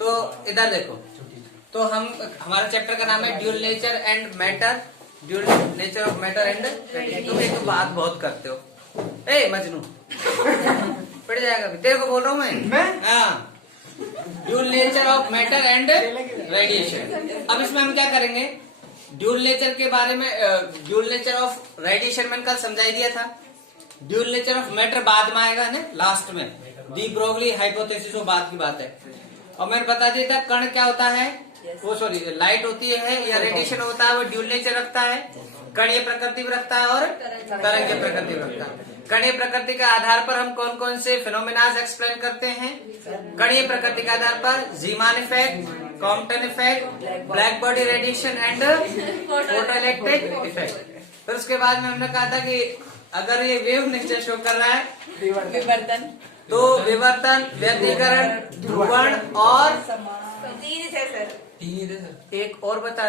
तो इधर देखो, तो हम हमारा चैप्टर का नाम है dual nature and matter, dual nature of matter and radiation. तुम एक तो बात बहुत करते हो, ए मजनू पड़ जाएगा, तेरे को बोल रहा हूँ मैं। हाँ, dual nature of matter and radiation. अब इसमें हम क्या करेंगे, ड्यूल नेचर के बारे में, ड्यूल नेचर ऑफ रेडिएशन मैंने कल समझाई दिया था। ड्यूल नेचर ऑफ मैटर बाद में आएगा ना, लास्ट में डी ब्रोगली हाइपोथेसिस, वो बाद की बात है। और मैंने बता दिया था कण क्या होता है, वो सॉरी लाइट होती है या रेडिएशन होता है, वो ड्यूल नेचर रखता है, कणीय प्रकृति भी रखता है और तरंगीय प्रकृति भी रखता है। कणीय प्रकृति के आधार पर हम कौन कौन से फिनोमेनाज एक्सप्लेन करते हैं। कणीय प्रकृति के आधार पर Zeeman effect, Compton effect, black body radiation and photoelectric effect. फिर उसके बाद में हमने कहा था कि अगर ये वेव नेचर शो कर रहा है विवर्तन, तो विवर्तन, व्यतिकरण, ध्रुवण और एक और बता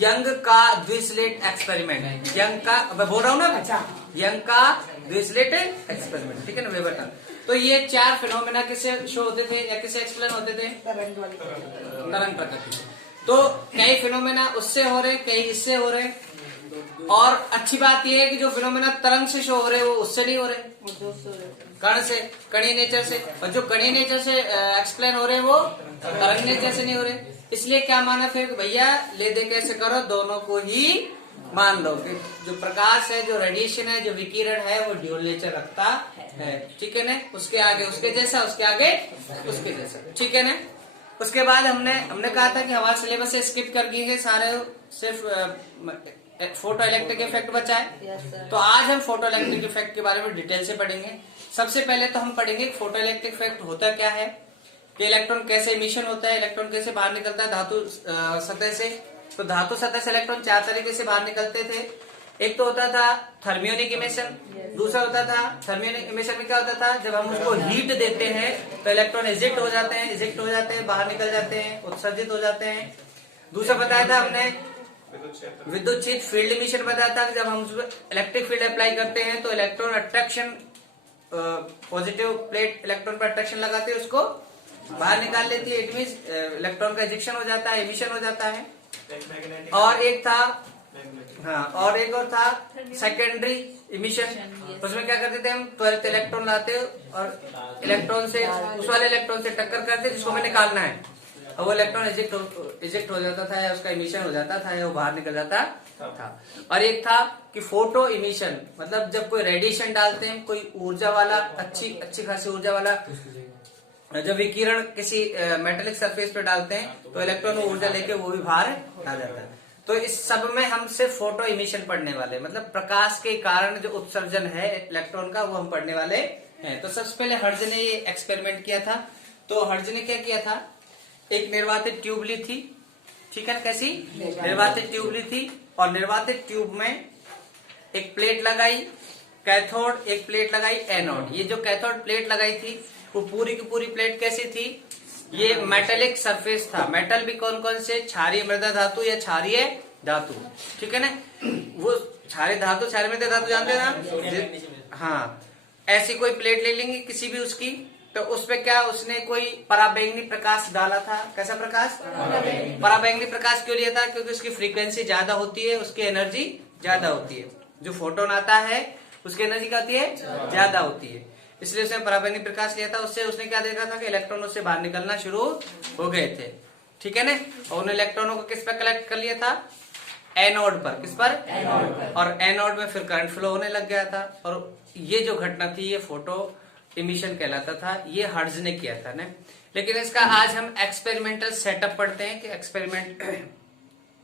यंग का द्विस्लेट एक्सपेरिमेंट, यंग का मैं बोल रहा हूँ ना, यंग का द्विस्लेट एक्सपेरिमेंट, ठीक है ना, विवर्तन। तो ये चार फिनोमेना किसे शो होते थे या किसे एक्सप्लेन होते थे, तरंग प्रकृति। तो कई फिनोमेना उससे हो रहे, कई इससे हो रहे, और अच्छी बात यह है कि जो फिनोमेना तरंग से शो हो रहे वो उससे नहीं हो रहे, कण से, कणीय नेचर से, और जो कणीय नेचर से एक्सप्लेन हो रहे वो तरंग नेचर से नहीं हो रहे। इसलिए क्या माना फिर भैया, ले दे कैसे करो, दोनों को ही मान लो कि जो प्रकाश है, जो रेडिएशन है, जो विकिरण है, वो ड्यूल नेचर रखता है, ठीक है ना। उसके आगे उसके जैसा, उसके आगे उसके जैसा, ठीक है ना। उसके बाद हमने कहा था कि हमारे सिलेबस से स्किप कर दिए सारे, सिर्फ फोटो इलेक्ट्रिक इफेक्ट बचा है। तो आज हम फोटो इलेक्ट्रिक इफेक्ट के बारे में डिटेल से पढ़ेंगे। सबसे पहले तो हम पढ़ेंगे फोटो इलेक्ट्रिक इफेक्ट होता क्या है, कि इलेक्ट्रॉन कैसे इमिशन होता है, इलेक्ट्रॉन कैसे बाहर निकलता है धातु सतह से। तो धातु सतह से इलेक्ट्रॉन चार तरीके से बाहर निकलते थे। एक तो होता था थर्मियोनिक इमिशन, दूसरा होता था थर्मियोनिक इमिशन में क्या होता था, जब हम उसको हीट देते हैं तो इलेक्ट्रॉन इजेक्ट हो जाते हैं, बाहर निकल जाते हैं, उत्सर्जित हो जाते हैं। दूसरा बताया था हमने विद्युत क्षेत्र फील्ड इमिशन, बताया था कि जब हम उसमें इलेक्ट्रिक फील्ड अप्लाई करते हैं तो electron attraction, positive plate electron पर अट्रैक्शन लगाते हैं, उसको बाहर निकाल लेती है, इट मींस इलेक्ट्रॉन का इजेक्शन हो जाता है, इमिशन हो जाता है। और एक था, हाँ, और एक और था सेकेंडरी इमिशन। उसमें क्या करते थे, हम त्वरित इलेक्ट्रॉन लाते और इलेक्ट्रॉन से, उस वाले इलेक्ट्रॉन से टक्कर करते जिसको हमें निकालना है, और वो इलेक्ट्रॉन इजेक्ट हो जाता था या उसका इमिशन हो जाता था या वो बाहर निकल जाता था। और एक था कि फोटो इमिशन, मतलब जब कोई रेडिएशन डालते हैं, कोई ऊर्जा वाला, अच्छी खासी ऊर्जा वाला जब विकिरण किसी मेटेलिक सरफेस पे डालते हैं तो इलेक्ट्रॉन ऊर्जा लेके वो भी बाहर आ जाता है। तो इस सब में हम सिर्फ फोटो इमिशन पढ़ने वाले, मतलब प्रकाश के कारण जो उत्सर्जन है इलेक्ट्रॉन का, वो हम पढ़ने वाले हैं। तो सबसे पहले हर्ज ने ये एक्सपेरिमेंट किया था। तो हर्ज ने क्या किया था, एक निर्वातित ट्यूब ली थी, ठीक है, कैसी निर्वातित ट्यूब ली थी, और निर्वातित ट्यूब में एक प्लेट लगाई कैथोड, एक प्लेट लगाई एनोड। ये जो कैथोड प्लेट लगाई थी वो पूरी की पूरी प्लेट कैसी थी, ये मेटेलिक सरफेस था। मेटल भी कौन कौन से, क्षारीय मृदा धातु या क्षारीय धातु, ठीक है ना। वो क्षारीय धातु, क्षारीय मृदा धातु जानते हैं ना, हाँ। ऐसी कोई प्लेट ले लेंगे किसी भी उसकी, तो उसपे क्या, उसने कोई पराबैंगनी प्रकाश डाला था। कैसा प्रकाश, पराबैंगनी प्रकाश क्यों लिया था, क्योंकि उसकी फ्रीक्वेंसी ज्यादा होती है, उसकी एनर्जी ज्यादा होती है। जो फोटोन आता है उसकी एनर्जी क्या होती है, ज्यादा होती है, इसलिए उसने पराबैंगनी प्रकाश लिया था। उससे उसने क्या देखा था कि इलेक्ट्रॉन उससे बाहर निकलना शुरू हो गए थे, ठीक है ना। और उन्हें इलेक्ट्रॉनों को किस पर कलेक्ट कर लिया था, एनोड पर। किस पर, एनोड पर। और एनोड में फिर करंट फ्लो होने लग गया था। और ये जो घटना थी ये फोटो इमिशन कहलाता था, ये हर्ज ने किया था ना। लेकिन इसका आज हम एक्सपेरिमेंटल सेटअप पढ़ते हैं कि एक्सपेरिमेंट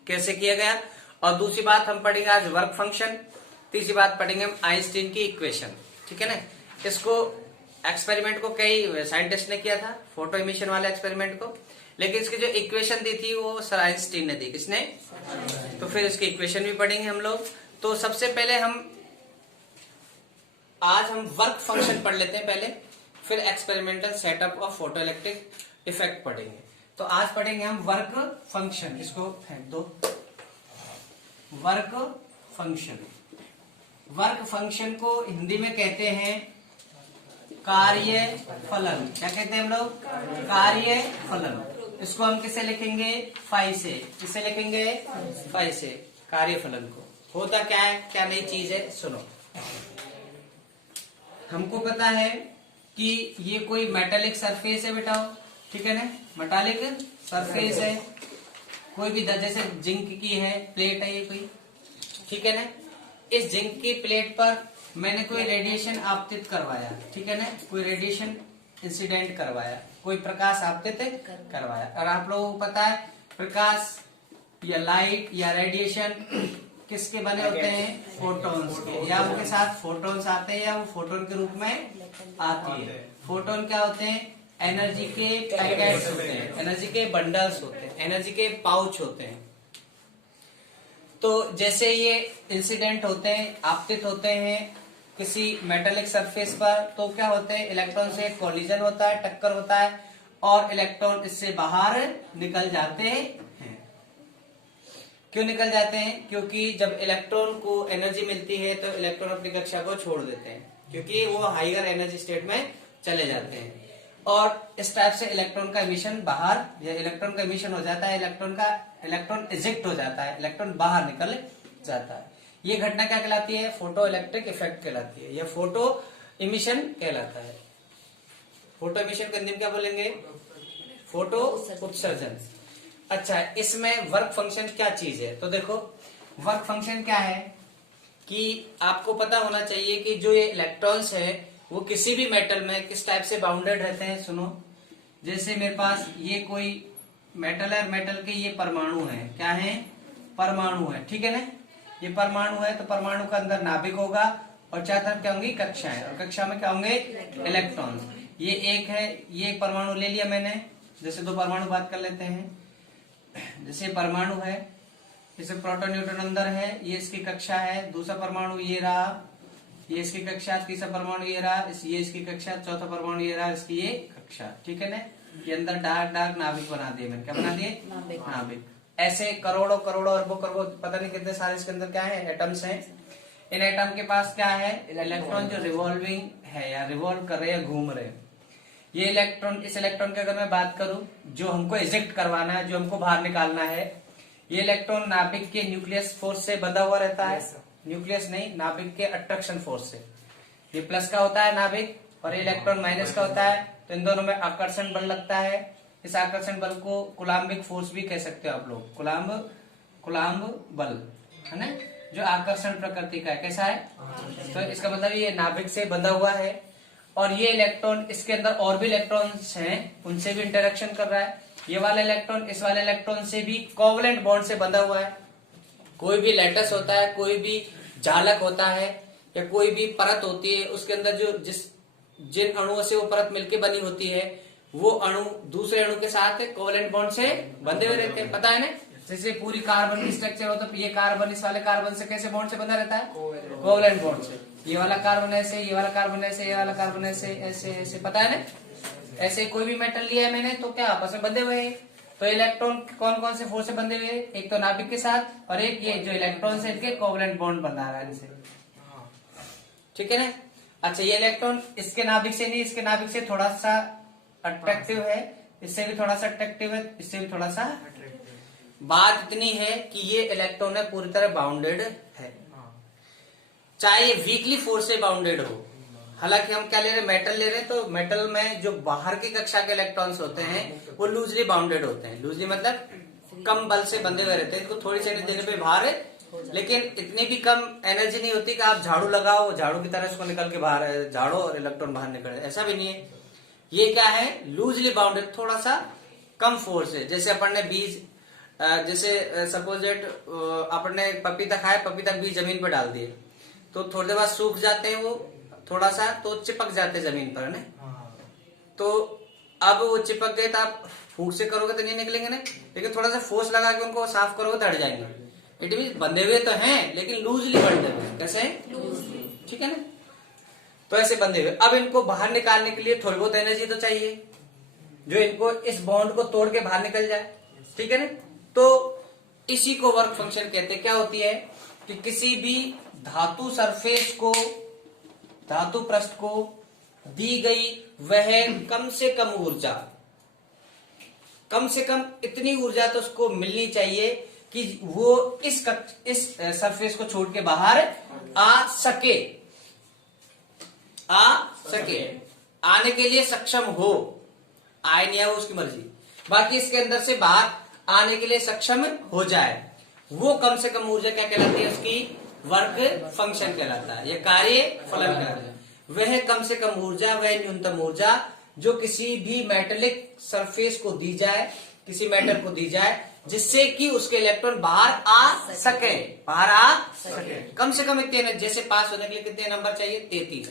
कैसे किया गया। और दूसरी बात हम पढ़ेंगे आज वर्क फंक्शन। तीसरी बात पढ़ेंगे हम आइंस्टीन की इक्वेशन, ठीक है ना। इसको एक्सपेरिमेंट को कई साइंटिस्ट ने किया था, फोटो इमिशन वाले एक्सपेरिमेंट को, लेकिन इसकी जो इक्वेशन दी थी वो सर आइंस्टीन ने दी। किसने, तो फिर इसकी इक्वेशन भी पढ़ेंगे हम लोग। तो सबसे पहले आज हम वर्क फंक्शन पढ़ लेते हैं पहले, फिर experimental setup of photo electric effect पढ़ेंगे। तो आज पढ़ेंगे हम वर्क फंक्शन, इसको फेंक दो, वर्क फंक्शन। वर्क फंक्शन को हिंदी में कहते हैं कार्य फलन, क्या कहते हैं हम लोग, कार्य फलन। इसको हम किससे लिखेंगे, फाई से, किससे लिखेंगे, फाई से, कार्य फलन को। होता क्या है, क्या नई चीज है, सुनो। हमको पता है कि ये कोई मेटालिक सरफेस है बेटा, ठीक है ना, मेटालिक सरफेस है, कोई भी जैसे जिंक की है प्लेट है ये कोई, ठीक है ना। इस जिंक की प्लेट पर मैंने कोई रेडिएशन आपतित करवाया, ठीक है ना, कोई रेडिएशन इंसिडेंट करवाया, कोई प्रकाश आपतित करवाया। और आप लोगों को पता है प्रकाश या लाइट या रेडिएशन किसके बने होते हैं, फोटॉन्स के, या उनके साथ फोटॉन्स आते हैं या वो फोटोन के रूप में आती है। फोटोन क्या होते हैं, एनर्जी के पैकेट्स होते हैं, एनर्जी के बंडल्स होते हैं, एनर्जी के पाउच होते हैं। तो जैसे ये इंसिडेंट होते हैं, आपतित होते हैं किसी मेटालिक सरफेस पर, तो क्या होते हैं, इलेक्ट्रॉन से कोलिजन होता है, टक्कर होता है, और इलेक्ट्रॉन इससे बाहर निकल जाते हैं। क्यों निकल जाते हैं, क्योंकि जब इलेक्ट्रॉन को एनर्जी मिलती है तो इलेक्ट्रॉन अपनी कक्षा को छोड़ देते हैं, क्योंकि वो हाइयर एनर्जी स्टेट में चले जाते हैं। और इस टाइप से इलेक्ट्रॉन का इमिशन बाहर, या इलेक्ट्रॉन का इमिशन हो जाता है, इलेक्ट्रॉन इजेक्ट हो जाता है, इलेक्ट्रॉन बाहर निकल जाता है। ये घटना क्या कहलाती है, फोटो इलेक्ट्रिक इफेक्ट कहलाती है, या फोटो इमिशन कहलाता है। फोटो इमिशन को हिंदी में क्या बोलेंगे, फोटो उत्सर्जन। अच्छा, इसमें वर्क फंक्शन क्या चीज है, तो देखो वर्क फंक्शन क्या है कि आपको पता होना चाहिए कि जो ये इलेक्ट्रॉन्स है वो किसी भी मेटल में किस टाइप से बाउंडेड रहते हैं। सुनो, जैसे मेरे पास ये कोई मेटल है, मेटल के ये परमाणु है, क्या है, परमाणु है, ठीक है ना। ये परमाणु है तो परमाणु का अंदर नाभिक होगा और चार तरफ क्या होंगी, कक्षाएं, और कक्षा में क्या होंगे, इलेक्ट्रॉन। ये एक है, ये एक परमाणु ले लिया मैंने, जैसे दो परमाणु बात कर लेते हैं। जैसे परमाणु है, जैसे प्रोटॉन न्यूट्रॉन अंदर है, ये इसकी कक्षा है, दूसरा परमाणु ये रहा, ये इसकी कक्षा, तीसरा परमाणु ये रहा, ये इसकी कक्षा, चौथा परमाणु ये रहा, इसकी ये कक्षा, ठीक है ना। ये अंदर डार्क डार्क नाभिक बना दिए मैंने, क्या बना दिए, नाभिक। ऐसे करोड़ों करोड़ों अरबों करोड़ों पता नहीं कितने सारे इसके अंदर क्या है, एटम्स हैं। इन एटम के पास क्या है, इलेक्ट्रॉन जो रिवॉल्विंग है, या रिवॉल्व कर रहे हैं, घूम रहे हैं। ये इलेक्ट्रॉन, इस इलेक्ट्रॉन की अगर मैं बात करूं, जो हमको इजेक्ट करवाना है, जो हमको बाहर निकालना है, ये इलेक्ट्रॉन नाभिक के न्यूक्लियस फोर्स से बंधा हुआ रहता है, न्यूक्लियस नहीं, नाभिक के अट्रैक्शन फोर्स से। ये प्लस का होता है नाभिक और इलेक्ट्रॉन माइनस का होता है, तो इन दोनों में आकर्षण बल लगता है। इस आकर्षण बल को कुलाम्बिक फोर्स भी कह सकते हो आप लोग, कुलाम्ब बल है ना, जो आकर्षण प्रकृति का है। कैसा है, तो इसका मतलब ये नाभिक से बंधा हुआ है, और ये इलेक्ट्रॉन, इसके अंदर और भी इलेक्ट्रॉन्स हैं, उनसे भी इंटरेक्शन कर रहा है। ये वाला इलेक्ट्रॉन इस वाले इलेक्ट्रॉन से भी कोवलेंट बॉन्ड से बंधा हुआ है। कोई भी लैटिस होता है, कोई भी जालक होता है, या कोई भी परत होती है, उसके अंदर जो जिन अणुओं से वो परत मिलके बनी होती है, वो अणु दूसरे अणु के साथ कोवलेंट बॉन्ड से बंधे हुए रहते हैं, पता है ना। जैसे पूरी कार्बन की स्ट्रक्चर हो, तो ये कार्बन इस वाले कार्बन से कैसे बॉन्ड से बंधा रहता है, कोवलेंट बॉन्ड से। ये वाला कार्बन ऐसे, ये वाला कार्बन ऐसे, ये वाला कार्बन ऐसे, ऐसे ऐसे, पता है ना। ऐसे कोई भी मेटल लिया है मैंने, तो क्या आपस में बंधे हुए हैं। तो इलेक्ट्रॉन कौन कौन से फोर्स से बंधे हुए, एक तो नाभिक के साथ, और एक ये जो इलेक्ट्रॉन से इनके कोवलेंट बॉन्ड बंधा रहा है इनसे, ठीक है ना। अच्छा, ये इलेक्ट्रॉन इसके नाभिक से नहीं, इसके नाभिक से थोड़ा सा अट्रैक्टिव है, इससे भी थोड़ा सा अट्रैक्टिव है, इससे भी थोड़ा सा। बात इतनी है कि ये इलेक्ट्रॉन है पूरी तरह बाउंडेड है, चाहे ये वीकली फोर्स से बाउंडेड हो। हालांकि हम क्या ले रहे हैं, मेटल ले रहे हैं, तो मेटल में जो बाहर की कक्षा के इलेक्ट्रॉन्स होते हैं वो लूजली बाउंडेड होते हैं। लूजली मतलब कम बल से बंधे हुए रहते हैं, इनको थोड़ी सी एनर्जी देने पे बाहर है, लेकिन इतनी भी कम एनर्जी नहीं होती कि आप झाड़ू लगाओ, झाड़ू की तरह इसको निकल के बाहर, झाड़ो और इलेक्ट्रॉन बाहर निकले, ऐसा भी नहीं है। ये क्या है, लूजली बाउंडेड, थोड़ा सा कम फोर्स है। जैसे अपन ने बीज, जैसे सपोज डेट अपन ने पपीता खाया, पपीता बीज जमीन पर डाल दिए, तो थोड़ी देर बाद सूख जाते हैं वो थोड़ा सा, तो चिपक जाते हैं जमीन पर, है। तो अब वो चिपक गए तो आप फूंक से करोगे तो नहीं निकलेंगे ना, लेकिन थोड़ा सा फोर्स लगा के उनको साफ करोगे तो हट जाएंगे। इट मीन बंधे हुए तो हैं, लेकिन लूजली बंधे हुए, कैसे, ठीक है ना। तो ऐसे बंधे हुए, अब इनको बाहर निकालने के लिए थोड़ी बहुत एनर्जी तो चाहिए, जो इनको इस बॉन्ड को तोड़ के बाहर निकल जाए, ठीक है ना। तो इसी को वर्क फंक्शन कहते हैं। क्या होती है कि किसी भी धातु सरफेस को, धातु पृष्ठ को दी गई वह कम से कम इतनी ऊर्जा तो उसको मिलनी चाहिए कि वो इस सरफेस को छोड़ के बाहर आ सके आने के लिए सक्षम हो। आए नहीं आए उसकी मर्जी, बाकी इसके अंदर से बाहर आने के लिए सक्षम हो जाए। वो कम से कम ऊर्जा क्या कहलाती है? उसकी वर्क फंक्शन कहलाता है, या कार्य फलन कहलाता है। वह कम से कम ऊर्जा, वह न्यूनतम ऊर्जा जो किसी भी मेटेलिक सरफेस को दी जाए, किसी मेटल को दी जाए, जिससे कि उसके इलेक्ट्रॉन बाहर आ सके। कम से कम इतने, जैसे पास होने के लिए कितने नंबर चाहिए? 33।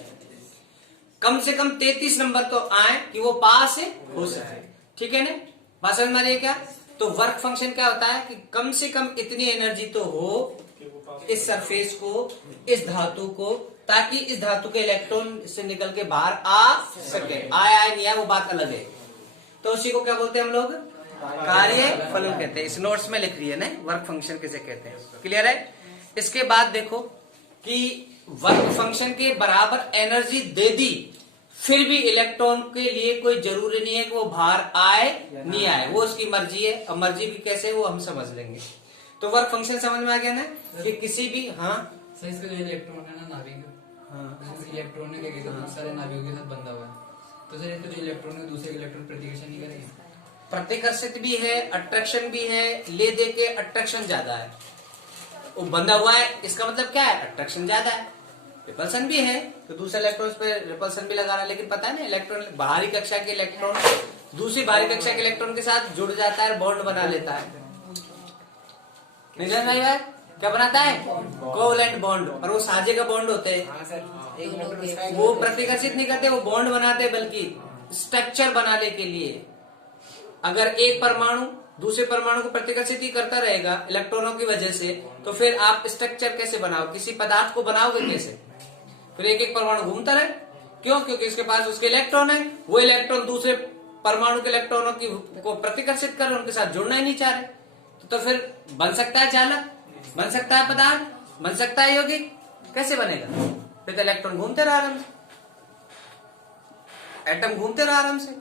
कम से कम 33 नंबर तो आए कि वो पास हो सके। ठीक है ना? बात समझ में आ रही है क्या? तो वर्क फंक्शन क्या होता है कि कम से कम इतनी एनर्जी तो हो इस सरफेस को, इस धातु को, ताकि इस धातु के इलेक्ट्रॉन से निकल के बाहर आ सके। आया नहीं आया वो बात अलग है। तो उसी को क्या बोलते हैं हम लोग? कार्य फलन कहते हैं। इस नोट्स में लिख रही है ना, वर्क फंक्शन किसे कहते हैं। क्लियर है? इसके बाद देखो कि वर्क फंक्शन के बराबर एनर्जी दे दी, फिर भी इलेक्ट्रॉन के लिए कोई जरूरी नहीं है कि वो बाहर आए नहीं आए, वो उसकी मर्जी है। और मर्जी भी कैसे, वो हम समझ लेंगे। तो वर्क फंक्शन समझ में आ गया ना कि किसी भी, हाँ सर, इसका जो इलेक्ट्रॉन है ना, नाभिक, हाँ, इलेक्ट्रॉन है क्या बहुत सारे नाभिकों के साथ बंधा हुआ है, तो सर इसका जो इलेक्ट्रॉन है दूसरे इलेक्ट्रॉन प्रतिकर्षण नहीं करेंगे? प्रतिकर्षित भी है, अट्रैक्शन भी है, ले दे के अट्रैक्शन ज्यादा है। वो बंधा हुआ है, इसका मतलब क्या है? अट्रैक्शन ज्यादा है। रिपल्सन भी है, तो दूसरे इलेक्ट्रॉन पे रिपल्सन भी लगा रहा है। लेकिन पता है ना, इलेक्ट्रॉन बाहरी कक्षा के इलेक्ट्रॉन दूसरी बाहरी कक्षा के इलेक्ट्रॉन के साथ जुड़ जाता है, बॉन्ड बना लेता है। नहीं समझ में आई? क्या बनाता है? Covalent bond. और वो साझे का बॉन्ड होते हैं। वो प्रतिकर्षित नहीं करते, वो बॉन्ड बनाते, बल्कि स्ट्रक्चर बनाने के लिए। अगर एक परमाणु दूसरे परमाणु को प्रतिकर्षित ही करता रहेगा इलेक्ट्रॉनों की वजह से, तो फिर आप स्ट्रक्चर कैसे बनाओ? किसी पदार्थ को बनाओगे कैसे? फिर एक एक परमाणु घूमता रहे। क्यों? क्योंकि इसके पास उसके इलेक्ट्रॉन है, वो इलेक्ट्रॉन दूसरे परमाणु के इलेक्ट्रॉनों की को प्रतिकर्षित कर, उनके साथ जुड़ना ही नहीं चाह रहे। तो फिर बन सकता है चालक, बन सकता है पदार्थ, बन सकता है यौगिक, कैसे बनेगा? फिर तो इलेक्ट्रॉन घूमते रहा आराम से, एटम घूमते रहा आराम से।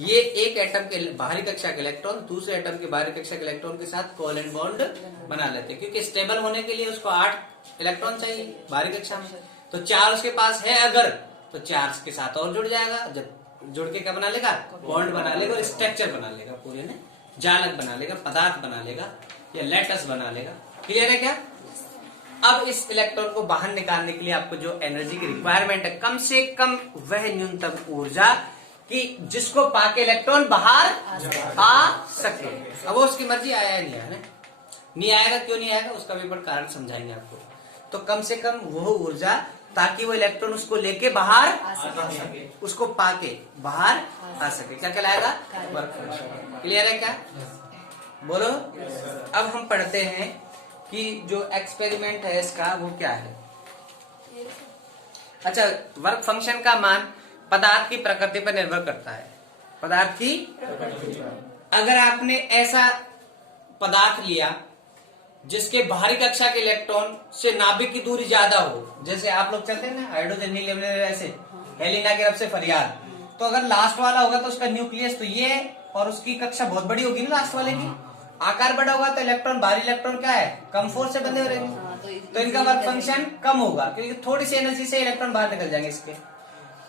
ये एक एटम के बाहरी कक्षा के इलेक्ट्रॉन दूसरे एटम के बाहरी कक्षा के इलेक्ट्रॉन के साथ कोवलेंट बॉन्ड बना लेते हैं, क्योंकि स्टेबल होने के लिए उसको 8 इलेक्ट्रॉन चाहिए बाहरी कक्षा में। तो 4 उसके पास है अगर, तो 4 के साथ और जुड़ जाएगा। जब जुड़ के क्या बना लेगा? बॉन्ड बना लेगा और स्ट्रक्चर बना लेगा, पूरे ने जालक बना लेगा, पदार्थ बना लेगा, या लेटस बना लेगा। क्लियर है क्या? अब इस इलेक्ट्रॉन को बाहर निकालने के लिए आपको जो एनर्जी की रिक्वायरमेंट है, कम से कम वह न्यूनतम ऊर्जा कि जिसको पाके इलेक्ट्रॉन बाहर आ सके। अब वो उसकी मर्जी आया नहीं आया, नहीं आएगा, क्यों नहीं आएगा उसका भी बड़ा कारण समझाएंगे आपको। तो कम से कम वो ऊर्जा ताकि वो इलेक्ट्रॉन उसको लेके बाहर आ सके, उसको पाके बाहर आ सके, क्या कहलाएगा? Work function. क्लियर है क्या? बोलो। अब हम पढ़ते हैं कि जो एक्सपेरिमेंट है इसका वो क्या है। अच्छा, वर्क फंक्शन का मान पदार्थ की प्रकृति पर निर्भर करता है। पदार्थ की, अगर आपने ऐसा पदार्थ लिया जिसके बाहरी कक्षा के इलेक्ट्रॉन से नाभिक की दूरी ज्यादा हो, जैसे आप लोग चलते हैं ना हाइड्रोजन हीलियम ऐसे, हेलिना की तरफ से फरियाद, तो अगर लास्ट वाला होगा तो उसका न्यूक्लियस तो ये और उसकी कक्षा बहुत बड़ी होगी ना लास्ट वाले की, आकार बड़ा होगा तो इलेक्ट्रॉन, बाहरी इलेक्ट्रॉन क्या है? कम फोर्स से बंधे हुए रहेंगे, तो इनका वर्क फंक्शन कम होगा, क्योंकि थोड़ी सी एनर्जी से इलेक्ट्रॉन बाहर निकल जाएंगे इसके।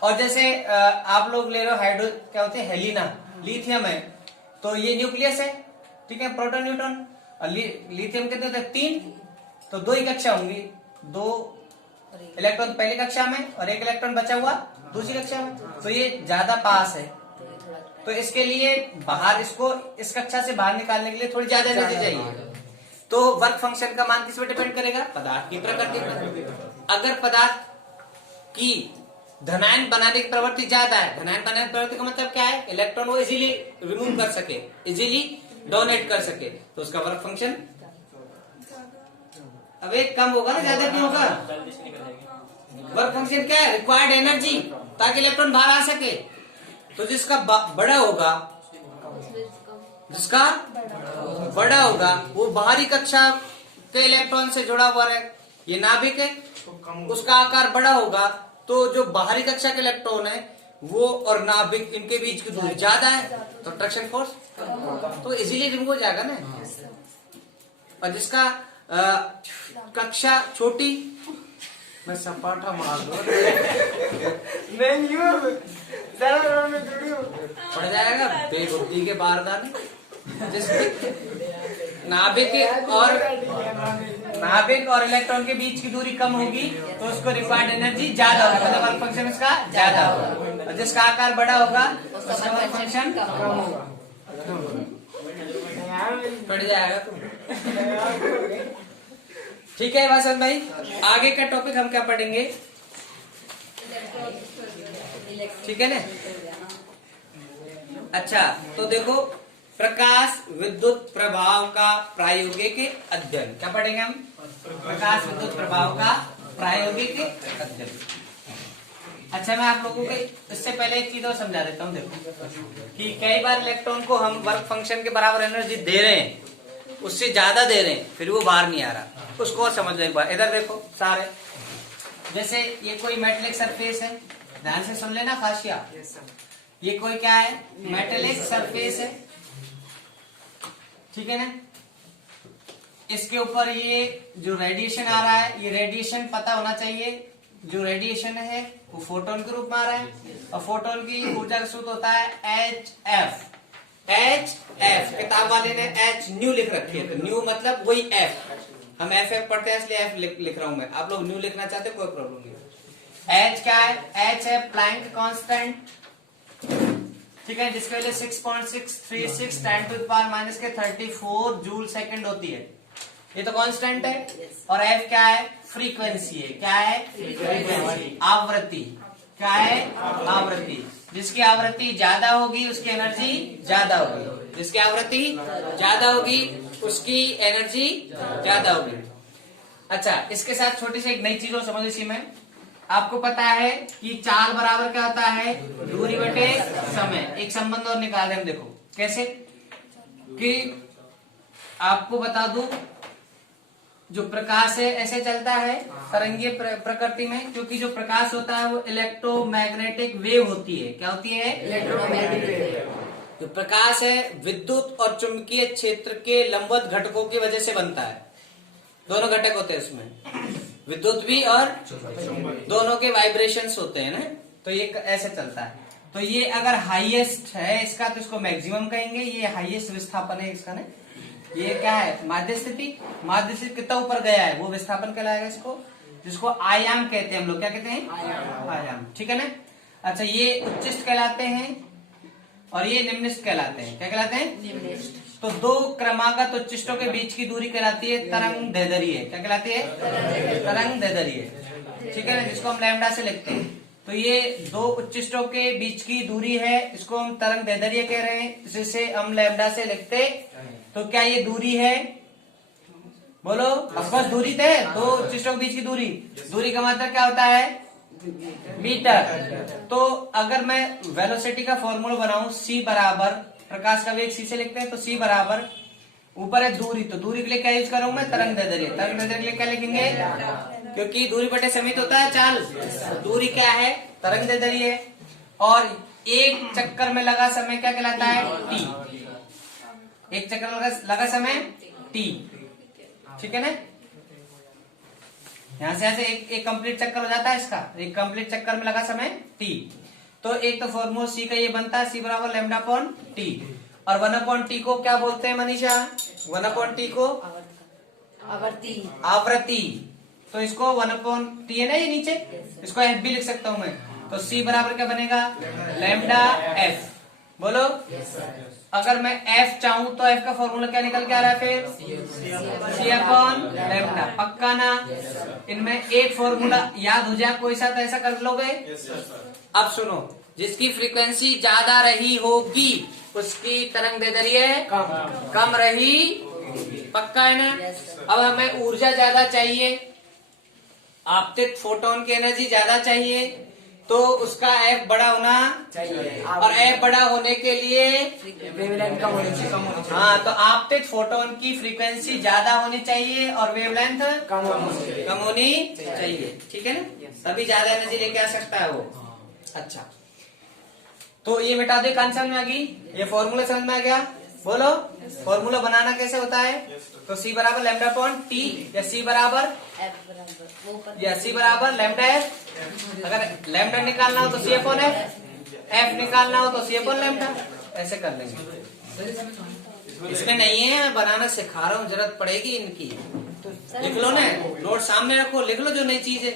और जैसे आप लोग ले रहे हो हाइड्रो, क्या होते हैं? हेलिना, लिथियम है, तो ये न्यूक्लियस है, ठीक है, प्रोटॉन न्यूट्रॉन। और लिथियम कितने होते हैं? 3, तो 2 ही कक्षा होंगी, 2 इलेक्ट्रॉन पहली कक्षा में और 1 इलेक्ट्रॉन बचा हुआ दूसरी कक्षा में, तो ये ज्यादा पास है। तो इसके लिए बाहर इसको इस कक्षा से बाहर निकालने के लिए थोड़ी ज्यादा एनर्जी चाहिए। तो वर्क फंक्शन का मान किस पे डिपेंड करेगा? पदार्थ की प्रकृति पर। अगर पदार्थ की धनायन बनाने की प्रवृत्ति ज्यादा है, धनायन बनाने की प्रवृत्ति का मतलब क्या है? इलेक्ट्रॉन वो इजीली रिमूव कर सके, इजीली डोनेट कर सके, तो उसका वर्क फंक्शन अब एक कम होगा ना, ज्यादा क्यों होगा? वर्क फंक्शन क्या है? रिक्वायर्ड एनर्जी, ताकि इलेक्ट्रॉन बाहर आ सके। तो जिसका बड़ा होगा, जिसका बड़ा होगा वो बाहरी कक्षा के इलेक्ट्रॉन से जुड़ा हुआ है, ये नाभिक है, उसका आकार बड़ा होगा तो जो बाहरी कक्षा के इलेक्ट्रॉन है वो और नाभिक इनके बीच की दूरी ज्यादा है, तो अट्रैक्शन फोर्स तो इजीली रिमूव हो जाएगा ना। और जिसका कक्षा छोटी, मैं सपाटा मार दो पड़ जाएगा बेबुद्धि के बारदान। नाभिक और इलेक्ट्रॉन के बीच की दूरी कम होगी तो उसको रिक्वायर्ड एनर्जी ज्यादा होगा, मतलब वर्क फंक्शन इसका ज्यादा होगा। और जिसका आकार बड़ा होगा उसका वर्क फंक्शन कम होगा। पड़ जाएगा तुम। ठीक है वासन भाई, आगे का टॉपिक हम क्या पढ़ेंगे? ठीक है ना। अच्छा तो देखो, प्रकाश विद्युत प्रभाव का प्रायोगिक अध्ययन, क्या पढ़ेंगे हम? प्रकाश विद्युत प्रभाव का प्रायोगिक अध्ययन। अच्छा मैं आप लोगों को इससे पहले एक चीज और समझा देता हूँ। देखो कि कई बार इलेक्ट्रॉन को हम वर्क फंक्शन के बराबर एनर्जी दे रहे हैं, उससे ज्यादा दे रहे हैं, फिर वो बाहर नहीं आ रहा, उसको और समझ लो एक बार। इधर देखो सारे, जैसे ये कोई मेटेलिक सरफेस है, ध्यान से सुन लेना खासिया। ये कोई क्या है? मेटेलिक सरफेस है, ठीक है ना। इसके ऊपर ये जो रेडिएशन आ रहा है, ये रेडिएशन पता होना चाहिए, जो रेडिएशन है वो फोटोन के रूप में आ रहा है, और फोटोन की ऊर्जा का सूत्र होता है HF। HF किताब वाले ने H न्यू लिख रखी है, तो न्यू मतलब वही F, हम FF पढ़ते हैं इसलिए F लिख रहा हूं मैं, आप लोग न्यू लिखना चाहते कोई प्रॉब्लम नहीं। H क्या है? H है प्लैंक कांस्टेंट, ठीक है, जिसकी वैल्यू 6.636 10⁻⁻34 जूल सेकंड होती है, ये तो कांस्टेंट है। और F क्या है? फ्रीक्वेंसी है। क्या है? फ्रीक्वेंसी, आवृत्ति। क्या है? आवृत्ति। जिसकी आवृत्ति ज्यादा होगी उसकी एनर्जी ज्यादा होगी, जिसकी आवृत्ति ज्यादा होगी उसकी एनर्जी ज्यादा होगी। अच्छा इसके साथ छोटी सी एक नई चीज और समझ इसी में, आपको पता है कि चाल बराबर क्या होता है? दूरी बटे समय। एक संबंध और निकाल रहे हम, देखो कैसे कि आपको बता दूं, जो प्रकाश है ऐसे चलता है तरंगीय प्रकृति में, क्योंकि जो प्रकाश होता है वो इलेक्ट्रोमैग्नेटिक वेव होती है। क्या होती है? Electromagnetic wave. जो प्रकाश है विद्युत और चुंबकीय क्षेत्र के लंबवत घटकों की वजह से बनता है। दोनों घटक होते हैं उसमें, विद्युत भी और दोनों के वाइब्रेशंस होते हैं ना, तो ये ऐसे चलता है। तो ये अगर हाईएस्ट है इसका तो इसको मैक्सिमम कहेंगे, ये हाईएस्ट विस्थापन है इसका ना। ये क्या है? माध्य स्थिति। माध्य स्थिति कितना ऊपर गया है वो विस्थापन कहलाएगा इसको, जिसको आयाम कहते हैं हम लोग। क्या कहते हैं? आयाम। ठीक है ना। अच्छा ये उच्चिष्ट कहलाते हैं और ये निम्निष्ट कहलाते हैं। क्या कहलाते हैं? निम्निष्ट। तो दो क्रमागत उच्चिष्टों के बीच की दूरी कहलाती है तरंग दैर्ध्य। क्या कहलाती है? तरंग दैर्ध्य। ठीक है ना, जिसको हम लैम्डा से लिखते हैं। तो ये दो उच्चिष्टों के बीच की दूरी है, इसको हम तरंग दैर्ध्य कह रहे हैं, जिसे हम लैम्डा से लिखते। तो क्या ये दूरी है? बोलो। ऑफकोर्स दूरी थे, दो उच्चिष्टों के बीच की दूरी। दूरी का मतलब क्या होता है? मीटर। तो अगर मैं वेलोसिटी का फॉर्मूला बनाऊं, c बराबर, प्रकाश का वेग c से लिखते हैं, तो c बराबर ऊपर है दूरी, तो दूरी के लिए क्या यूज करूंगा मैं? तरंग दैर्ध्य। तरंग दैर्ध्य के लिए क्या लिखेंगे? क्योंकि दूरी बटे समय होता है चाल, दूरी क्या है? तरंग दैर्ध्य है। और एक चक्कर में लगा समय क्या कहलाता है? t। एक चक्कर लगा समय t। ठीक है ना। यहां से ऐसे एक कंप्लीट चक्कर हो जाता है इसका, एक कंप्लीट चक्कर में लगा समय t। तो एक तो फॉर्मूला c का ये बनता है, c बराबर लैम्डा अपॉन t। और 1/t को क्या बोलते हैं मनीषा? 1/t को आवृत्ति। तो इसको 1/t है ना ये नीचे, इसको f भी लिख सकता हूं मैं। तो c बराबर क्या बनेगा? Lambda f। बोलो। अगर मैं f चाहूं तो f का फॉर्मूला क्या निकल के आ रहा है फिर? c upon lambda. पक्का ना? इनमें एक फॉर्मूला याद हो जाए कोई सा तो ऐसा कर लोगे। अब सुनो, जिसकी फ्रीक्वेंसी ज्यादा रही होगी उसकी तरंग दैर्ध्य कम रही। पक्का है ना। अब हमें ऊर्जा ज्यादा चाहिए, आपतित फोटोन की एनर्जी ज्यादा चाहिए, तो उसका एफ बड़ा होना चाहिए, और एफ बड़ा होने के लिए वेवलेंथ कम होनी चाहिए। हाँ, तो आपतित फोटोन की फ्रीक्वेंसी ज्यादा होनी चाहिए और वेवलेंथ कम होनी कम होनी चाहिए, ठीक है ना, तभी ज्यादा एनर्जी लेके आ सकता है वो। अच्छा, तो ये मिटा दे, कौन समझ में आ गई, ये फॉर्मूला समझ में आ गया, बोलो फॉर्मूला बनाना कैसे होता है। तो C बराबर लैम्डा अपॉन टी, या C बराबर या C बराबर लैम्डा एफ। अगर लैम्डा निकालना हो तो C अपॉन एफ निकालना हो तो C अपॉन लैम्डा, ऐसे कर लेंगे। इसमें नहीं है, मैं बनाना सिखा रहा हूँ, जरूरत पड़ेगी इनकी, लिख लो ना, नोट सामने रखो, लिख लो जो नई चीज है।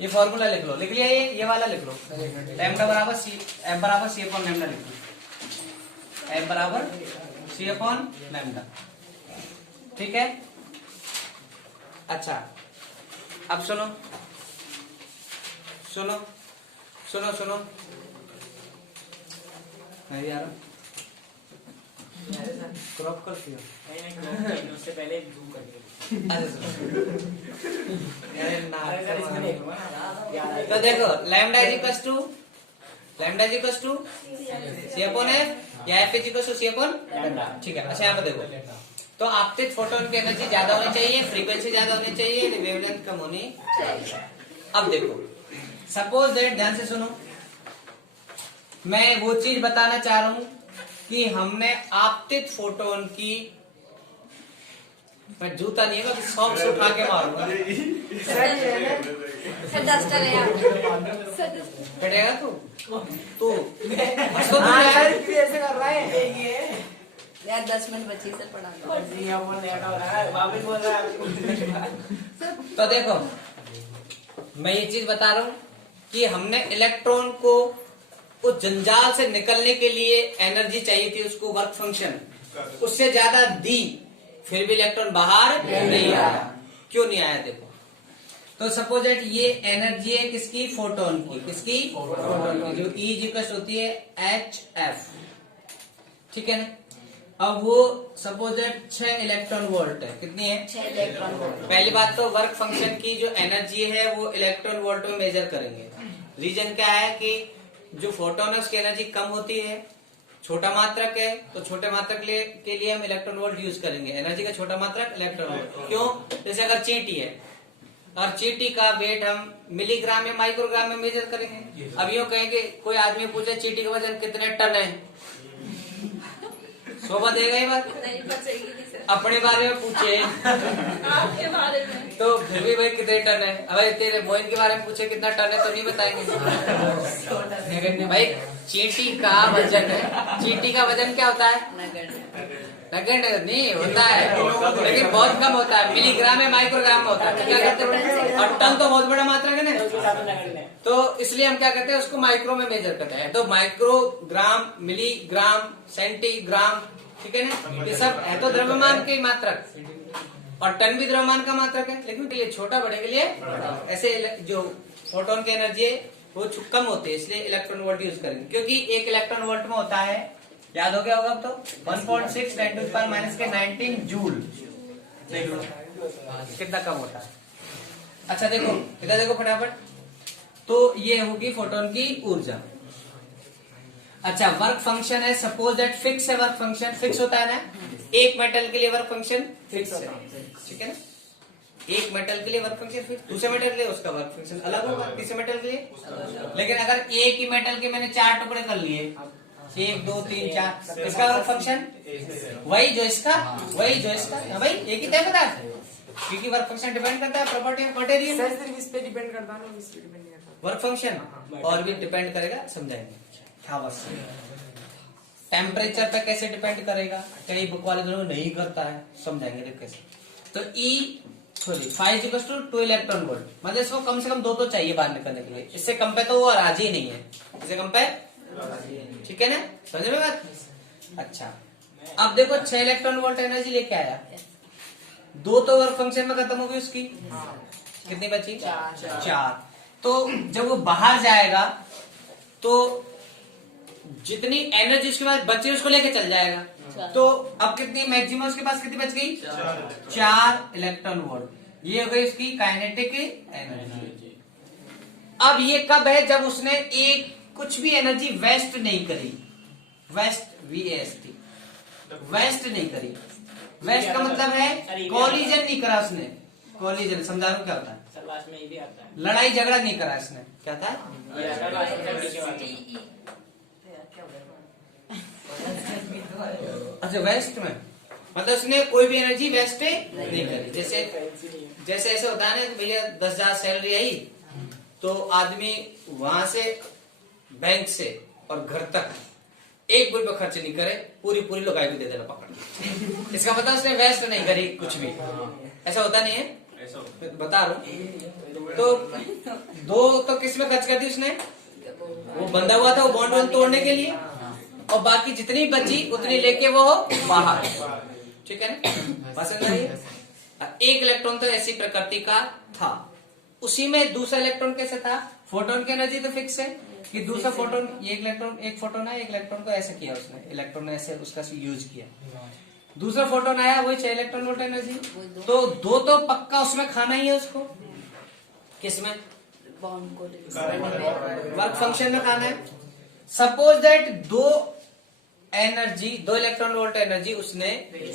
ये फॉर्मूला लिख लो, लिख लिया, ये वाला लिख लो, लैम्डा बराबर सी, एफ बराबर सी अपॉन लैम्डा लिख लो, एफ बराबर सी अपॉन लैम्डा, ठीक है। अच्छा, अब सुनो सुनो सुनो सुनो, मैं भी आ रहा हूँ, क्रॉप कर दियो, उससे पहले जूम करके तो देखो lambda is equal to C upon F, या F is equal to C upon, ठीक है। अच्छा, यहाँ पे देखो, तो आपतित फोटोन की एनर्जी ज्यादा होनी चाहिए, फ्रीक्वेंसी ज्यादा होनी चाहिए, वेवलेंथ कम होनी चाहिए। अब देखो, सपोज दैट, ध्यान से सुनो, मैं वो चीज बताना चाह रहा हूं कि हमने आपतित फोटोन की, मैं जूता नहीं है, सॉक्स उठा के मारूंगा, कटेगा तू ऐसे कर रहा है यार 10 मिनट बची से पढ़ा तो देखो, मैं ये चीज बता रहा हूं कि हमने इलेक्ट्रॉन को उस जंजाल से निकलने के लिए एनर्जी चाहिए थी, उसको वर्क फंक्शन उससे ज्यादा दी, फिर भी इलेक्ट्रॉन बाहर नहीं आया। क्यों नहीं आया, देखो, तो सपोज दैट ये एनर्जी है किसकी, फोटोन की, किसकी, फोटोन की, जो ई इक्वल होती है एच एफ, ठीक है ना। अब वो सपोज दैट 6 इलेक्ट्रॉन वोल्ट है, कितनी है, 6 इलेक्ट्रॉन वोल्ट। पहली बात तो वर्क फंक्शन की जो एनर्जी है वो इलेक्ट्रॉन वोल्ट में मेजर करेंगे। रीजन क्या है कि जो फोटोन है उसकी एनर्जी कम होती है, छोटा मात्रक है, तो छोटे मात्रक के लिए हम इलेक्ट्रॉन वोल्ट यूज करेंगे, एनर्जी का छोटा मात्रक इलेक्ट्रॉन वोल्ट। क्यों, जैसे अगर चींटी है और चींटी का वेट हम मिलीग्राम या माइक्रोग्राम में मेजर करेंगे। अब यूँ कहेंगे, कोई आदमी पूछे चींटी का वजन कितने टन है, 100 देगा ये बात, नहीं बचेगी नहीं सर, अपने बारे में पूछे आपके बारे में तो फिर भी भाई कितने टन है, अब तेरे मोइन के बारे में पूछे कितना टन है तो नहीं बताएंगे भाई। चींटी का वजन है, चींटी का वजन क्या होता है, नगण्य नहीं होता है, लेकिन बहुत कम होता है, मिलीग्राम या माइक्रोग्राम में होता है, क्या कहते हैं, और टन तो बहुत बड़ा मात्रा है ना, तो इसलिए हम क्या करते हैं, उसको माइक्रो में मेजर करते हैं। तो माइक्रोग्राम, मिलीग्राम, सेंटीग्राम, ठीक है ना, ये सब है तो द्रव्यमान के मात्रक, और टन भी द्रव्यमान का मात्रक है, लेकिन के लिए छोटा, बड़े के लिए ऐसे जो फोटोन की एनर्जी है वो कम होती है, इसलिए इलेक्ट्रॉन वोल्ट यूज करेंगे, क्योंकि एक इलेक्ट्रॉन वोल्ट में होता है, याद हो गया होगा अब तो, 1.6 × 10⁻⁻⁹ जूल, देख लो कितना कम होता है। अच्छा देखो, इधर देखो फटाफट, तो ये होगी फोटोन की ऊर्जा। अच्छा, वर्क फंक्शन है, सपोज दैट फिक्स है, वर्क फंक्शन फिक्स होता है ना, एक मेटल के लिए वर्क फंक्शन फिक्स है, ठीक है ना, एक मेटल के लिए वर्क फंक्शन फिक्स, दूसरे मेटल के लिए उसका वर्क फंक्शन अलग होगा, तीसरे मेटल के लिए। लेकिन अगर एक ही मेटल के मैंने 4 टुकड़े कर लिए, 1 2 3 4, इसका वर्क फंक्शन वही जो इसका, वही जो इसका, भाई एक ही तय पदार्थ है, क्योंकि वर्क फंक्शन डिपेंड करता है प्रॉपर्टी ऑफ मटेरियल, सिर्फ इस पे डिपेंड करता है ना, इस पे डिपेंड नहीं करता। वर्क फंक्शन और भी डिपेंड करेगा, समझाएंगे क्या बस। टेम्परेचर पे कैसे डिपेंड करेगा, कई बुक वाले दोनों में नहीं करता है, समझाएंगे कैसे। तो E 5 = 2 इलेक्ट्रॉन वोल्ट, मतलब इसको कम से कम 2 तो चाहिए बाहर निकलने के लिए, इससे कम पे तो वो राजी ही नहीं है, इससे कम पे, ठीक है ना, समझ में बात। अच्छा, अब देखो 6 इलेक्ट्रॉन वोल्ट एनर्जी लेके आया, 2 तो वर्क फंक्शन में खत्म हो गई उसकी, कितनी बची, 4। तो जब वो बाहर जाएगा तो जितनी एनर्जी उसके पास बची उसको लेके चल जाएगा, तो अब कितनी मैक्सिमम उसके पास कितनी बच गई, 4 इलेक्ट्रॉन वोल्ट, ये हो गई उसकी काइनेटिक एनर्जी। अब ये कब है? जब उसने एक कुछ भी एनर्जी वेस्ट नहीं करी। वेस्ट, VAST, वेस्ट नहीं करी। वेस्ट का मतलब है कॉलिजन नहीं करा उसने। कॉलिजन समझा रहा हूं क्या होता है? सर लास्ट में ये भी आता है। लड़ाई झगड़ा नहीं करा इसने। क्या था? ये आता है लास्ट में नीचे वाला। TE अच्छा, वेस्ट में मतलब उसने कोई भी एनर्जी वेस्ट नहीं करी। जैसे ऐसे होता है ना, भैया 10,000 सैलरी आई तो आदमी वहां से बैंक से और घर तक 1 रुपये खर्च नहीं करे, पूरी पूरी लगाई भी दे देना पकड़। इसका मतलब उसने वेस्ट नहीं करी कुछ भी। ऐसा होता नहीं है, बता रहा हूँ। तो 2 तो किस में खर्च कर दी उसने? वो बंधा हुआ था वो बॉन्ड तोड़ने के लिए, और बाकी जितनी बची उतनी लेके वो बाहर। ठीक है ना? पसंद आई? 1 इलेक्ट्रॉन तो ऐसी प्रकृति का था। उसी में दूसरा इलेक्ट्रॉन कैसे था? फोटोन की एनर्जी तो फिक्स है कि दूसरा फोटोन, ये एक फोटोन है, एक इलेक्ट्रॉन को ऐसे किया उसने, इलेक्ट्रॉन ने ऐसे उसका यूज किया। दूसरा फोटोन आया, वही 6 इलेक्ट्रॉन वोल्ट एनर्जी। तो 2 तो पक्का उसमें खाना ही है उसको। किसमें? बॉन्ड को वर्क फंक्शन में खाना है। Suppose that 2 electron volt energy उसने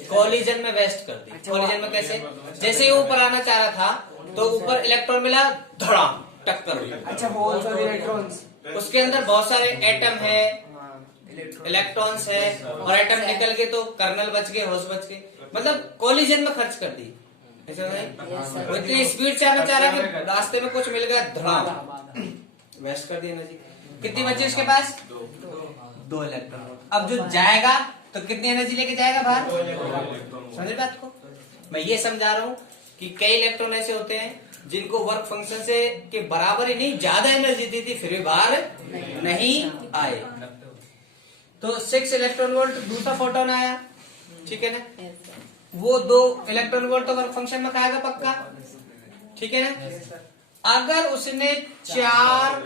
कॉलिजन में वेस्ट कर दी। कॉलिजन में कैसे? जैसे ही ऊपर आना चाह रहा था तो ऊपर इलेक्ट्रॉन मिला, धड़ाम टक्कर हुई। अच्छा, होल्स और इलेक्ट्रॉन्स। उसके अंदर बहुत सारे एटम है, इलेक्ट्रॉन्स है, और एटम निकल के तो कर्नल बच गए, होस बच गए। मतलब कॉलिजन में खर्च कर दी। ऐसा नहीं? वो इतनी स्पीड से आना चाह रहा कि रास्ते में कुछ मिल गया, धड़ाम वेस्ट कर दी एनर्जी। कितनी बची उसके पास? 2 इलेक्ट्रॉन। अब जो जाएगा तो कितनी एनर्जी लेके जाएगा बाहर? समझ बात को? मैं ये समझा रहा हूँ कि कई इलेक्ट्रॉन ऐसे होते हैं जिनको वर्क फंक्शन से के बराबर ही नहीं, ज्यादा एनर्जी दी थी, फिर भी बाहर नहीं आए। तो 6 इलेक्ट्रॉन वोल्ट दूसरा फोटोन आया। ठीक है ना? वो 2 इलेक्ट्रॉन वोल्ट तो वर्क फंक्शन में खाएगा पक्का। ठीक है ना? अगर उसने 4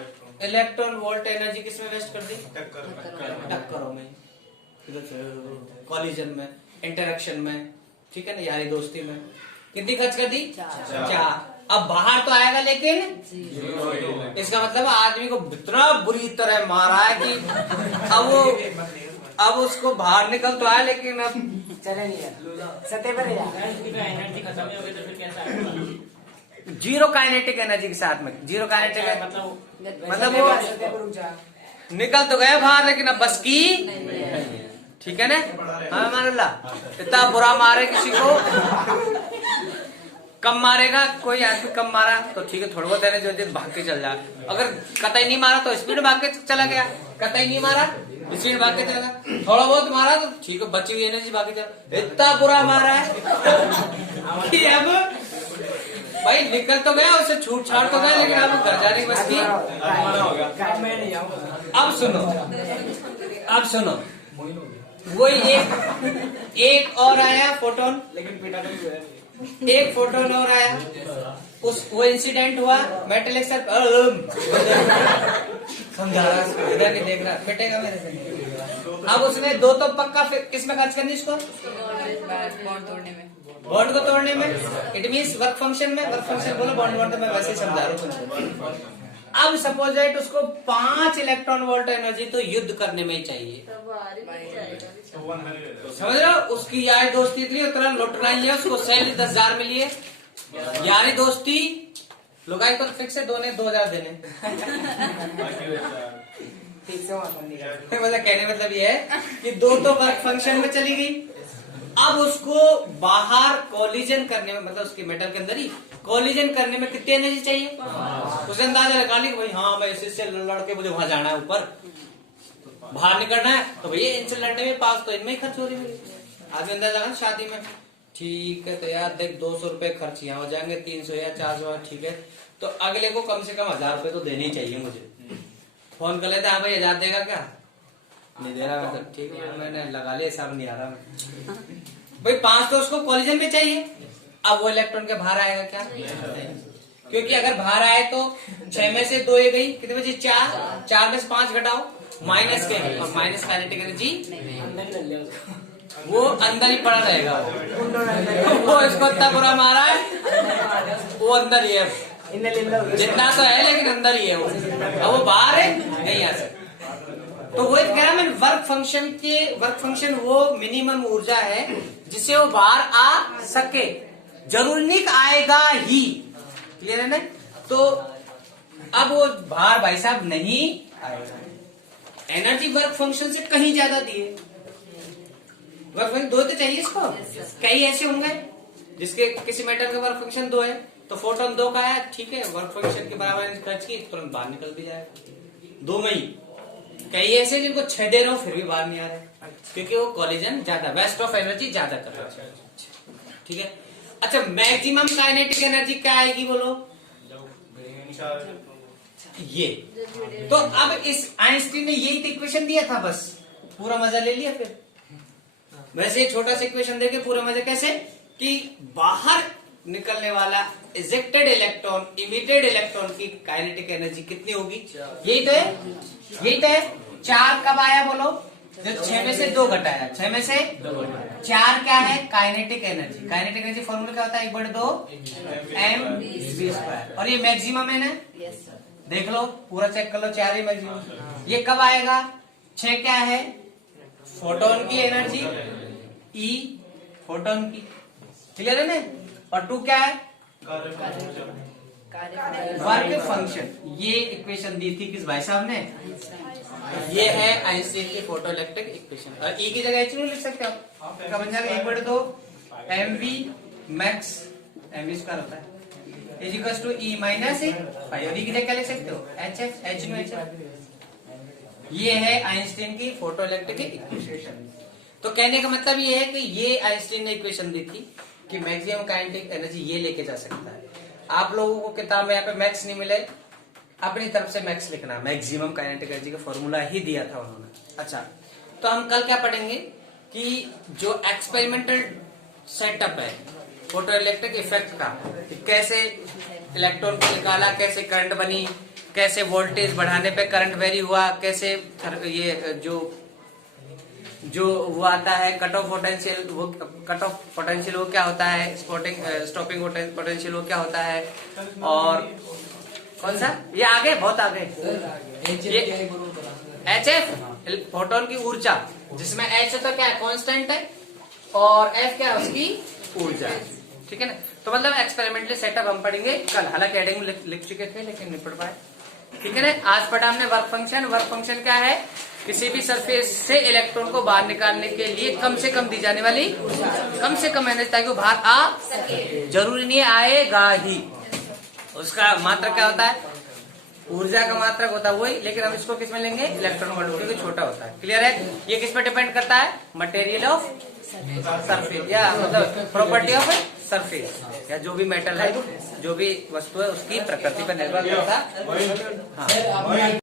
इलेक्ट्रॉन वोल्ट एनर्जी किसमें वेस्ट कर दी? टक्करों में, कॉलिजन में, इंटरेक्शन में। ठीक है ना? यारी दोस्ती में। कितनी खर्च कर दी? 4। अब बाहर तो आएगा लेकिन इसका मतलब आदमी को इतना बुरी तरह मारा है कि अब उसको बाहर निकल तो आया, लेकिन अब चले नहीं सतह पर एनर्जी खत्म हो गई तो फिर कैसा आएगा? जीरो काइनेटिक एनर्जी के साथ में। जीरो काइनेटिक मतलब वो सतह पर रुक जा। निकल तो गए बाहर, लेकिन अब बस की। ठीक है ना? हाँ मानुल्ला, इतना बुरा मारे किसी को, कम मारेगा कोई आदमी, कम मारा तो ठीक है, थोड़ा बहुत एनर्जी भाग के चल जाए। अगर कतई नहीं मारा तो स्पीड भाग के चला गया, कतई नहीं मारा स्पीड भाग के चला गया, थोड़ा बहुत मारा तो ठीक है, बची हुई एनर्जी भाग के चला। इतना बुरा मारा है कि अब भाई निकल तो गया, उससे छूट छाट तो गया, लेकिन अब घर जाने की बस की। अब सुनो वही एक और आया फोटोन, लेकिन पीटा तो नहीं हुआ। एक फोटोन और आया, वो इंसिडेंट हुआ मेटल एक्सर। समझा रहा, इधर नहीं देख रहा, पिटेगा मेरे से। अब उसने 2 तो पक्का किस में खर्च करनी इसको? बॉन्ड तोड़ने में। बॉन्ड को तोड़ने में। इट मीन्स वर्क फंक्शन में। वर्क फंक्शन बोलो, बॉन्ड तो मैं वैसे ही समझा रहा हूँ। अब सपोज दैट उसको 5 इलेक्ट्रॉन वोल्ट एनर्जी तो युद्ध करने में ही चाहिए। समझ रहे हो? उसकी यारी दोस्ती इतनी उतना लुटना ही है उसको। सैलरी 10,000 मिली है, यारी दोस्ती लुगाई पर फिक्स है, 2,000 देने। मतलब कहने मतलब ये है कि 2 तो वर्क फंक्शन में चली गई। अब उसको बाहर कॉलिजन करने में, मतलब उसके मेटल के अंदर ही कॉलिजन करने में कितनी एनर्जी चाहिए? उसे अंदाजा लगा ली कि भाई हाँ मैं इससे लड़के मुझे वहां जाना है, ऊपर बाहर निकलना है, तो भैया इनसे लड़ने में पास तो इनमें ही खर्च हो रही है। आदमी अंदाजा लगा शादी में, ठीक है तो यार देख 200 रुपए खर्च यहाँ हो जाएंगे, 300 या 400, ठीक है तो अगले को कम से कम 1,000 रुपए तो देने ही चाहिए मुझे। फोन कर लेते हाँ भाई 1,000 देगा क्या? नहीं दे रहा, मतलब ठीक है मैंने लगा लिया, हिसाब नहीं आ रहा भाई। 5 तो उसको कॉलिजन पे चाहिए। अब वो इलेक्ट्रॉन के बाहर आएगा क्या? क्योंकि अगर बाहर आए तो 6 में से 2 ये गई, कितने बचे? 4 में से 5 घटाओ, माइनस के, और माइनस काइनेटिक एनर्जी वो अंदर ही पड़ा रहेगा। वो इसको इतना बुरा मारा है, वो अंदर ही है। जितना तो है लेकिन अंदर ही है वो, अब वो बाहर है नहीं आ सकता। तो वो कह रहा मैं वर्क फंक्शन वो मिनिमम ऊर्जा है जिससे वो बाहर आ सके, जरूरी नहीं कि आएगा ही। क्लियर है ना? तो अब वो बाहर भाई साहब नहीं आएगा। एनर्जी वर्क फंक्शन से कहीं ज्यादा दिए। वर्क फंक्शन 2 तो चाहिए इसको। कई ऐसे होंगे जिसके किसी मेटल का वर्क फंक्शन 2 है, तो फोटोन 2 का आया, ठीक है, वर्क फंक्शन के बराबर खर्च की तुरंत बाहर निकल भी जाएगा 2 में ही। कई ऐसे जिनको 6 दे रहा हूं फिर भी बाहर नहीं आ रहे, क्योंकि वो कॉलिजन ज्यादा, वेस्ट ऑफ एनर्जी ज्यादा कर रहा है। ठीक है। अच्छा, मैक्सिमम काइनेटिक एनर्जी क्या आएगी बोलो? ये। तो अब इस आइंस्टीन ने यही तो इक्वेशन दिया था, बस पूरा मजा ले लिया। फिर वैसे छोटा सा इक्वेशन देके पूरा मजा कैसे कि बाहर निकलने वाला इजेक्टेड इलेक्ट्रॉन, इमिटेड इलेक्ट्रॉन की काइनेटिक एनर्जी कितनी होगी? यही तो है, यही तो है। 4 कब आया बोलो? जब 6 में से 2 घटाया, 6 में से 4 क्या है? Kinetic energy. Kinetic energy formula क्या होता है? 1/2 mv²। और ये मैक्सिमम है ना? Yes sir. देख लो, पूरा चेक कर लो, 4 ही मैक्सिमम। ये कब आएगा? 6 क्या है? फोटोन की एनर्जी, ई फोटोन की। क्लियर है ना? और 2 क्या है? Work function. ये इक्वेशन दी थी किस भाई साहब ने? ये है आइंस्टीन की फोटो इलेक्ट्रिक इक्वेशन। और ई की जगह एच लिख सकते हो आप, क्या बन जाएगा? 1/2 mv मैक्स, mv² होता है, is equal to E minus A. और ई की जगह क्या लिख सकते हो? H F, H nu H F. ये है आइंस्टीन की फोटो इलेक्ट्रिक इक्वेशन। तो कहने का मतलब ये है कि ये आइंस्टीन ने इक्वेशन दी थी कि मैक्सिमम काइनेटिक एनर्जी ये लेके जा सकता है। आप लोगों को किताब में यहाँ पे मैक्स नहीं मिले, अपनी तरफ से मैक्स लिखना। मैक्सिमम काइनेटिक एनर्जी का फॉर्मूला ही दिया था उन्होंने। अच्छा, तो हम कल क्या पढ़ेंगे कि जो एक्सपेरिमेंटल सेटअप है फोटो इलेक्ट्रिक इफेक्ट का, कि कैसे इलेक्ट्रॉन को निकाला, कैसे करंट बनी, कैसे वोल्टेज बढ़ाने पे करंट वेरी हुआ, कैसे ये जो वो आता है कट ऑफ पोटेंशियल, वो कट ऑफ पोटेंशियल वो क्या होता है, स्टॉपिंग पोटेंशियल वो क्या होता है, और कौन सा ये आगे, बहुत आगे, एच एफ फोटोन की ऊर्जा, जिसमें एच तो क्या है? कांस्टेंट है, और एफ क्या है? उसकी ऊर्जा। ठीक है ना? तो मतलब एक्सपेरिमेंटली सेटअप हम पढ़ेंगे कल, हालांकि हेडिंग में लिख चुके थे लेकिन नहीं पढ़ पाए। ठीक है ना? आज पढ़ा हमने वर्क फंक्शन। वर्क फंक्शन क्या है? किसी भी सरफेस से इलेक्ट्रॉन को बाहर निकालने के लिए कम से कम दी जाने वाली कम से कम एनर्जी, ताकि वो बाहर आ सके। जरूरी नहीं आएगा ही, उसका मात्रक क्या होता है? ऊर्जा का मात्रक होता है वही, लेकिन हम इसको किस में लेंगे? इलेक्ट्रॉन वोल्ट, क्योंकि छोटा होता है। क्लियर है? ये किस पर डिपेंड करता है? मटेरियल ऑफ सरफेस, या मतलब प्रॉपर्टी ऑफ सरफेस, या जो भी मेटल है, जो भी वस्तु है उसकी प्रकृति पर निर्भर करता है। हाँ।